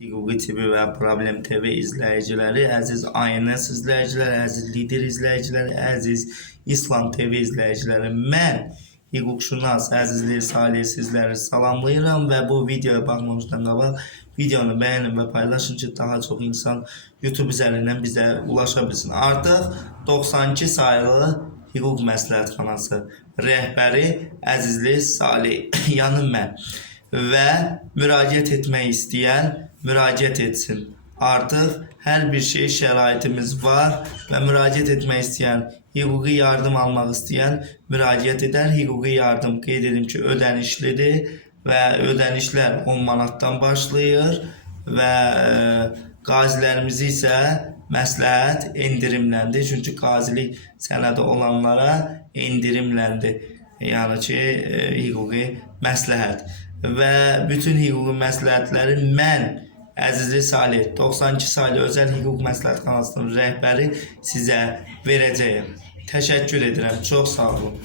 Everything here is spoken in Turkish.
Hüquqi TV və Problem TV izləyiciləri, əziz INS izləyiciləri, əziz Lider izləyiciləri, əziz İslam TV izləyiciləri, mən hüquqşünas əzizli Salih sizləri salamlayıram və bu videoya baxmamışdan qabaq videonu bəyənin və paylaşın ki, daha çox insan YouTube üzərindən bizə ulaşa bilsin. Artıq 92 sayılı hüquq məsləhətxanası rəhbəri əzizli Salih yanım mən və müraciət etmək istəyən müraciət etsin. Artıq hər bir şey şəraitimiz var və müraciət etmək istəyən, hüquqi yardım almaq istəyən müraciət edər. Hüquqi yardım qeyd edim ki, ödənişlidir və ödənişlər 10 manatdan başlayır və e, qazilərimiz isə məsləhət endirimləndi. Çünki qazilik sənədi olanlara endirimləndi. Yəni ki, e, hüquqi məsləhət və bütün hüquqi məsləhətləri mən Əzizli Salih, 92 saylı Özəl Hüquq Məsləhət Kanalının rəhbəri sizə verəcəyəm. Təşəkkür edirəm. Çox sağ olun.